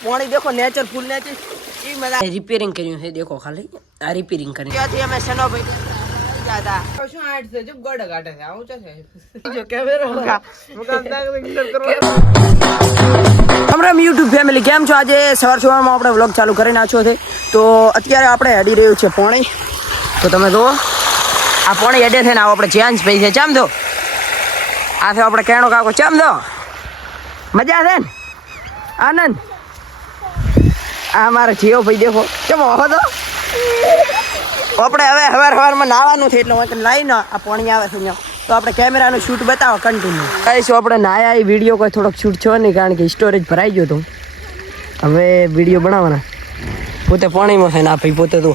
પાણી દેખો નેચર ફૂલ નેચર ઈ મજા રિપેરિંગ કર્યું છે દેખો ખાલી આ રિપેરિંગ કર્યું ત્યાંથી અમે સનો ભાઈ જાતા શું આટ છે જો ગોડ ગાટે છે આવું છે જો કેમેરો મુકામ દાગ ઇન્ટર કરવા અમારા YouTube ફેમિલી કેમ છો આજે સવારમાં આપણે વ્લોગ ચાલુ કરી નાખ્યો છે તો અત્યારે આપણે હેડી રહ્યું છે પાણી તો તમે જો આ પાણી હેડે છે ને આપણે ચેન્જ પઈ છે ચમ દો આ છે આપણે કેણો કાકો ચમ દો મજા છે ને આનંદ આ મારો જીઓ ભાઈ દેખો કેમ હો તો આપણે હવે સવારમાં નાવાનું છે એટલે હું લાઈને આ પાણી આવે છે તો આપણે કેમેરાનું શૂટ બતાવો કન્ટિન્યુ કહીશું આપણે નાયા એ વિડીયો કોઈ થોડોક શૂટ છો નહીં કારણ કે સ્ટોરેજ ભરાઈ ગયો હતો હવે વિડીયો બનાવવાના પોતે પાણીમાં છે ને આ ભાઈ પોતે તો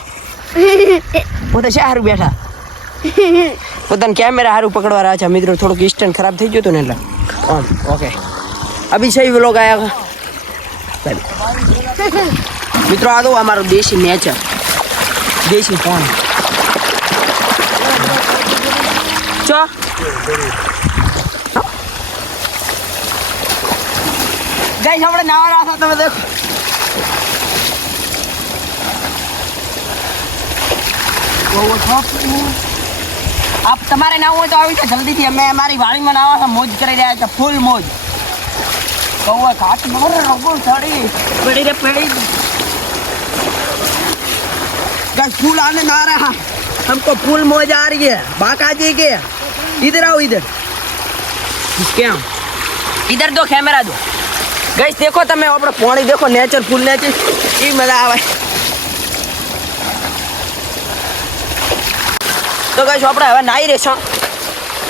પોતે શા સારું બેઠા પોતાને કેમેરા સારું પકડવા રહ્યા છે મિત્રો થોડુંક સ્ટેન્ડ ખરાબ થઈ ગયું હતું ને એટલે ઓકે અભી સહી વ્લોગ આયા મિત્રો આ તો અમારું દેશી નેચર દેશી ફોન ચો ગાઈસ આપણે નાવા રહ્યા તમે દેખો આપ તમારે નાવું હોય તો આવી છે જલ્દીથી અમે અમારી વાડીમાં નાવા છે મોજ કરી રહ્યા છે ફૂલ મોજ कौआ घाट मोर रगो चढ़ी पेड़ी रे पेड़ी गाइस फूल आने ना रहा हमको फूल मौज आ रही है बाका जी के इधर आओ इधर क्या इधर दो कैमरा दो गाइस देखो તમે આપણે પાણી देखो नेचर फूल नेचर ई मजा આવે તો ગાइस આપણે હવે નાઈ રેશું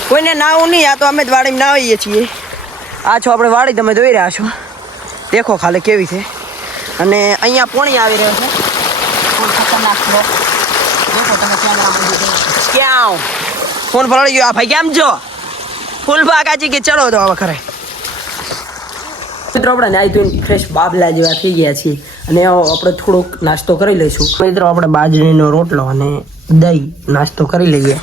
કોઈને નાવું નહીં આ તો અમે જ વાડીમાં નાવીએ છીએ આ છો આપણે વાડી તમે જોઈ રહ્યા છો દેખો ખાલી કેવી છે અને અહીંયા પાણી આવી રહ્યો છે ખતરનાક છે દેખો તમે ક્યાં ફોન પડી ગયો આ ભાઈ કેમ છો ફૂલ બાગાજી કે ચલો તો હવે ખરે મિત્રો આપણે નાઈ ધોઈને ફ્રેશ બાબલા જેવા થઈ ગયા છીએ અને આપણે થોડોક નાસ્તો કરી લઈશું મિત્રો આપણે બાજરીનો રોટલો અને દહીં નાસ્તો કરી લઈએ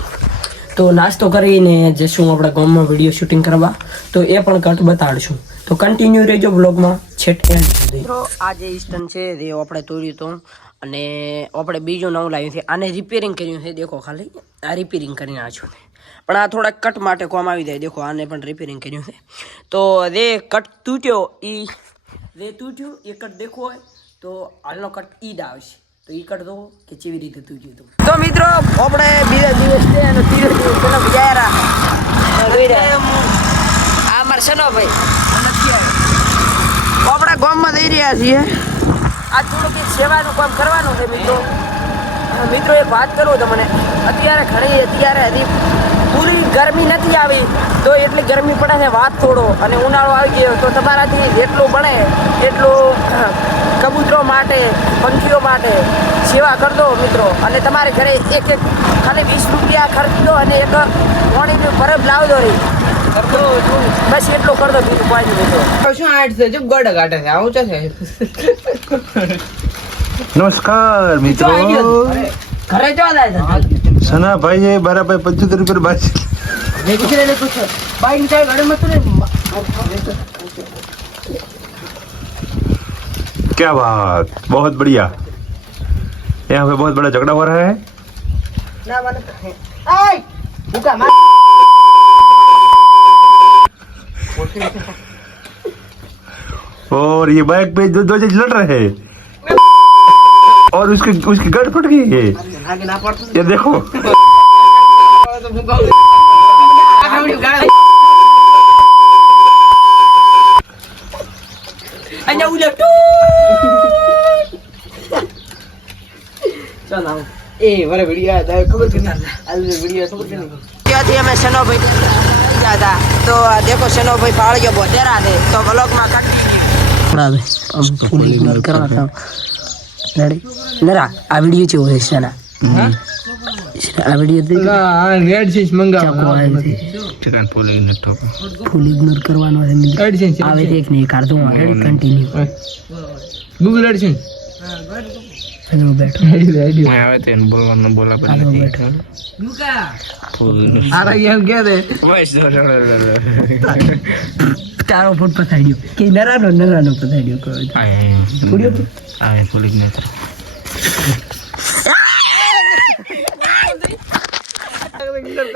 તો નાસ્તો કરીને જઈશું આપણે ગામમાં વિડીયો શૂટિંગ કરવા તો એ પણ કટ બતાડશું તો કન્ટિન્યુ રહેજો બ્લોગમાં છેટ એન્ડ સુધી તો આ જે સ્ટન છે એ આપણે તોડ્યું હતું અને આપણે બીજું નવું લાવ્યું છે આને રિપેરિંગ કર્યું છે દેખો ખાલી આ રિપેરિંગ કરી નાખ્યું છે પણ આ થોડાક કટ માટે કોમ આવી જાય દેખો આને પણ રિપેરિંગ કર્યું છે તો જે કટ તૂટ્યો એ કટ દેખો હોય તો હાલનો કટ ઈદ આવશે તો ઈ કટ દો કે કેવી રીતે તૂટ્યું હતું તો મિત્રો આપણે બીજા દિવસ છે અને ત્રીજો દિવસ પેલા ગુજારા આ માર સનો ભાઈ આપણા ગામમાં જઈ રહ્યા છીએ આ થોડુંક એક સેવાનું કામ કરવાનું છે મિત્રો એક વાત કરું તમને અત્યારે હજી પૂરી ગરમી નથી આવી તો એટલી ગરમી પડે છે વાત થોડો અને ઉનાળો આવી ગયો તો તમારાથી જેટલું બને એટલું કબૂતરો માટે પંખીઓ માટે સેવા કરી દો મિત્રો અને તમારે ઘરે એક ખાલી 20 રૂપિયા ખર્ચી દો અને એક પાણીની પરબ લાવજો રહી બસ એટલું કરી દો બીજું પાણી મિત્રો શું આટ છે જો ગોડ ગાટે છે આવું છે नमस्कार मित्रों घरे जो आया सना भाई ये 12 रुपये बात कुछ बाइक चाहे गाड़ी में क्या बात बहुत बढ़िया यहाँ पे बहुत बड़ा झगड़ा हो रहा है ना माने आई बुका मार और ये बाइक पे दो जज लड़ रहे हैं और उसकी गट फट गई है ये देखो અમે સનો ભાઈ હતા તો દેખો સનો ભાઈ ફાળ્યો બોધેરા દે તો વ્લોગમાં ફૂલ ઇગ્નોર કરવા હતા નરા આ વિડિયો છે ઓય સના આ વિડિયો રેડ ચીઝ મંગાવો चिकन फुल इग्नोर કરવાનો છે આવે એક નહીં કાઢ દો કન્ટિન્યુ ગૂગલ એડસેન્સ હું બેઠો રેડી मैं आवे थे बोलवाना बोला पर હાલો नहीं બેઠો फूल આરા એમ કે દે बस તારો ફૂટ પથાડ્યો કે નરાનો પથાડ્યો કોઈ आए आए पुलिस ने तो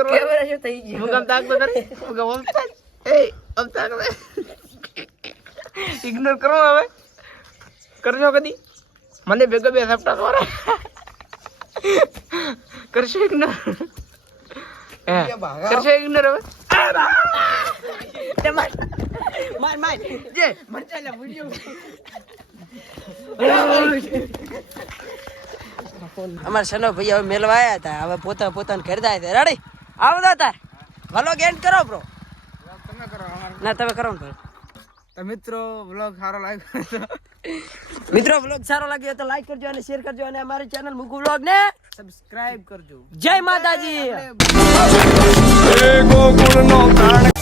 કેમેરા શું થઈ ગયો મુગમ તાક તો કર મુગમ અમતા એ અમતા કર ઇગ્નોર કરો હવે કરજો કદી મને ભેગો બે સપટા મારા કરશો ઇગ્નોર કરશો ઇગ્નોર હવે માર જે મરચાલા વિડિયો અમાર સનો ભાઈ હવે મેલવા આયા હતા હવે પોતાને ઘર જાય છે રેડી આવતા તાર વ્લોગ એન્ડ કરો બ્રો તમે કરો ના તમે કરો ને તો મિત્રો વ્લોગ સારો લાગ્યો મિત્રો વ્લોગ સારો લાગ્યો તો લાઈક કરજો અને શેર કરજો અને અમારી ચેનલ મુકુ વ્લોગ ને સબસ્ક્રાઇબ કરજો જય માતાજી ગોકુળ નો પ્રાણ